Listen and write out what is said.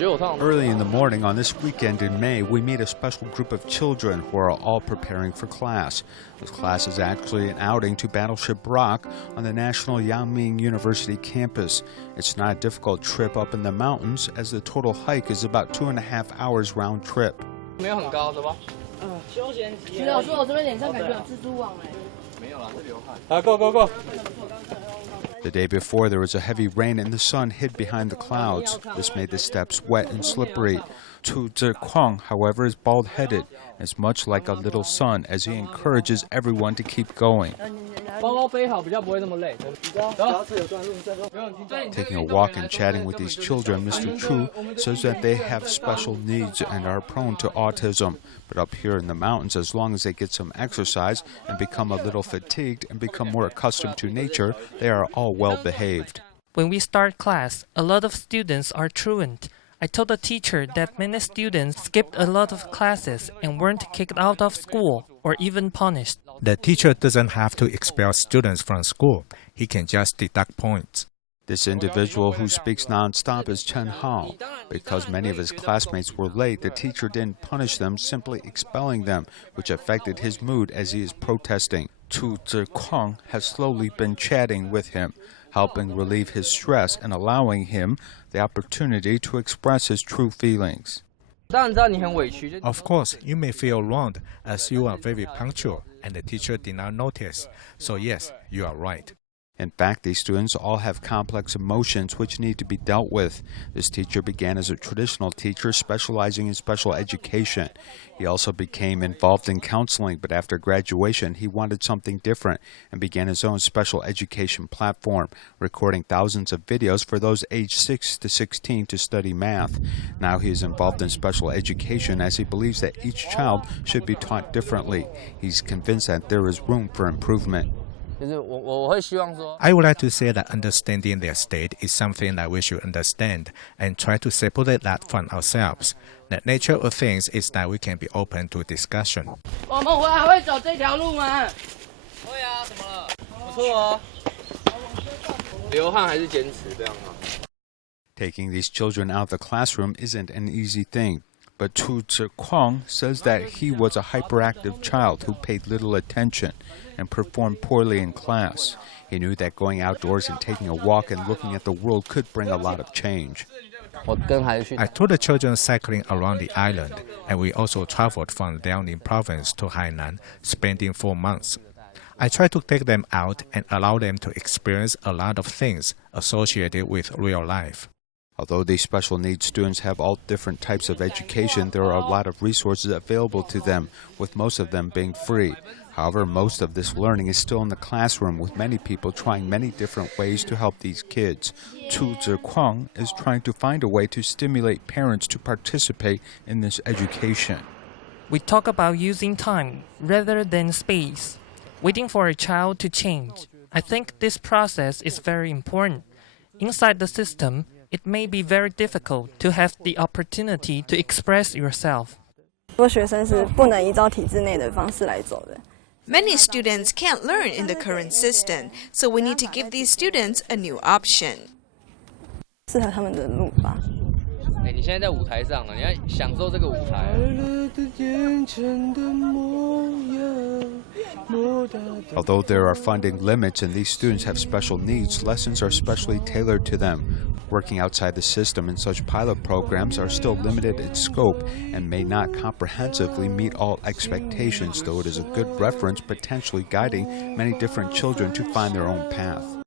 Early in the morning on this weekend in May, we meet a special group of children who are all preparing for class. This class is actually an outing to Battleship Rock on the National Yangming University campus. It's not a difficult trip up in the mountains, as the total hike is about 2.5 hours round trip. Go. The day before, there was a heavy rain and the sun hid behind the clouds. This made the steps wet and slippery. Tu Zhikwang, however, is bald-headed, as much like a little son, as he encourages everyone to keep going. Taking a walk and chatting with these children, Mr. Chu says that they have special needs and are prone to autism. But up here in the mountains, as long as they get some exercise and become a little fatigued and become more accustomed to nature, they are all well behaved. When we start class, a lot of students are truant. I told the teacher that many students skipped a lot of classes and weren't kicked out of school or even punished. The teacher doesn't have to expel students from school. He can just deduct points. This individual who speaks non-stop is Chen Hao. Because many of his classmates were late, the teacher didn't punish them, simply expelling them, which affected his mood as he is protesting. Tu Zhikwang has slowly been chatting with him, helping relieve his stress and allowing him the opportunity to express his true feelings. Of course, you may feel wronged as you are very punctual and the teacher did not notice. So yes, you are right. In fact, these students all have complex emotions which need to be dealt with. This teacher began as a traditional teacher specializing in special education. He also became involved in counseling, but after graduation, he wanted something different and began his own special education platform, recording thousands of videos for those aged 6 to 16 to study math. Now he is involved in special education as he believes that each child should be taught differently. He's convinced that there is room for improvement. I would like to say that understanding their state is something that we should understand and try to separate that from ourselves. The nature of things is that we can be open to discussion. Taking these children out of the classroom isn't an easy thing. But Tu Zhikwang says that he was a hyperactive child who paid little attention and performed poorly in class. He knew that going outdoors and taking a walk and looking at the world could bring a lot of change. I took the children cycling around the island, and we also traveled from Liaoning province to Hainan, spending 4 months. I tried to take them out and allow them to experience a lot of things associated with real life. Although these special needs students have all different types of education, there are a lot of resources available to them, with most of them being free. However, most of this learning is still in the classroom, with many people trying many different ways to help these kids. Tu Zhikwang is trying to find a way to stimulate parents to participate in this education. We talk about using time rather than space, waiting for a child to change. I think this process is very important. Inside the system, it may be very difficult to have the opportunity to express yourself. Many students can't learn in the current system, so we need to give these students a new option. Although there are funding limits and these students have special needs, lessons are specially tailored to them. Working outside the system in such pilot programs are still limited in scope and may not comprehensively meet all expectations, though it is a good reference potentially guiding many different children to find their own path.